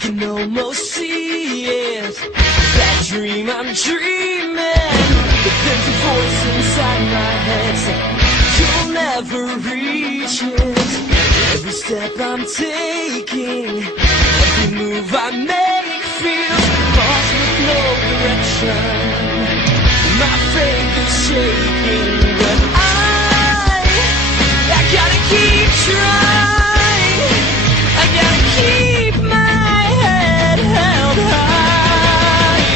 can almost see it, that dream I'm dreaming. But there's a voice inside my head saying you'll never reach it. Every step I'm taking, every move I make feels lost with no direction. My faith is shaking, but I gotta keep trying. I gotta keep my head held high.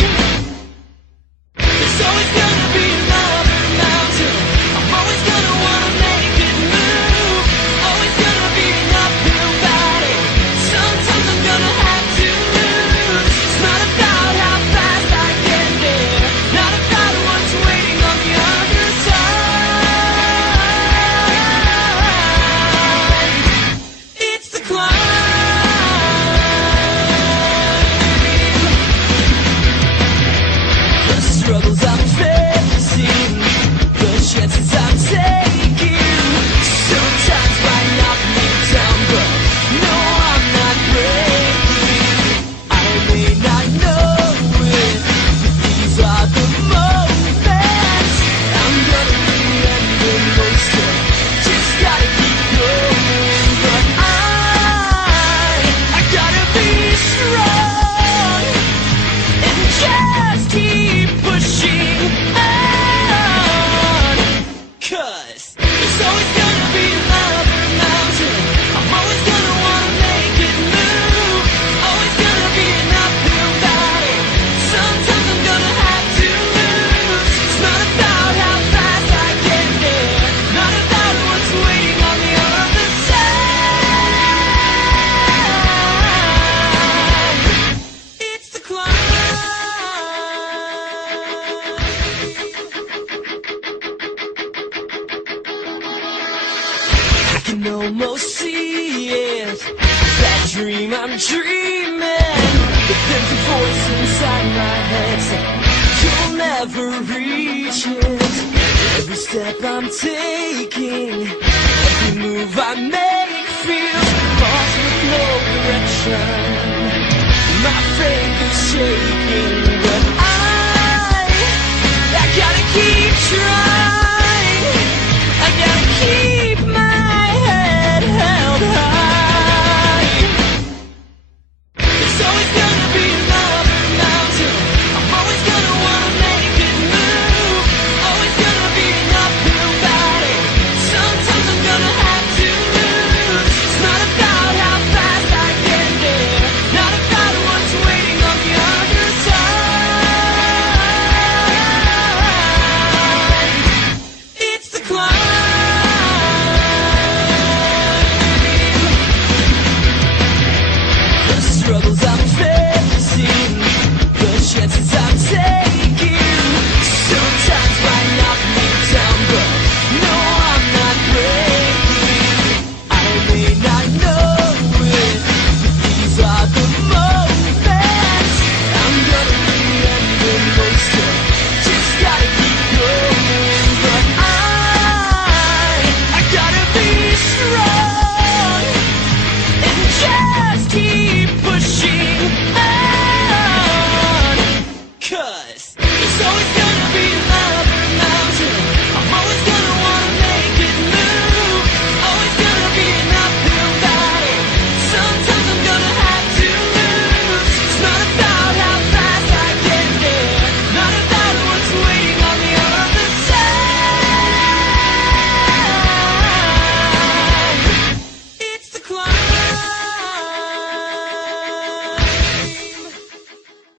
There's always gonna be another mountain. I'm always gonna wanna make it move. Always gonna be an uphill battle. Sometimes I'm gonna have to lose. It's not about how fast I get there, not about what's waiting on the other side. It's the climb. The struggles I'm facing, the chances I'm taking, sometimes might knock me down, but no, I'm not breaking. I may not know it, but these are the moments I'm gonna remember most of. Just gotta keep going, but I gotta be strong and just keep pushing on. 'Cause there's always gonna be another mountain. I'm always gonna wanna make it move. Always gonna be an uphill battle. Sometimes I'm gonna have to lose. It's not about how fast I get there, not about what's waiting on the other side. It's the climb. I can almost see it, that dream I'm dreaming. But there's a voice inside my head saying you'll never reach it. Every step I'm taking, every move I make feels lost with no direction. My faith is shaking, but I gotta keep trying.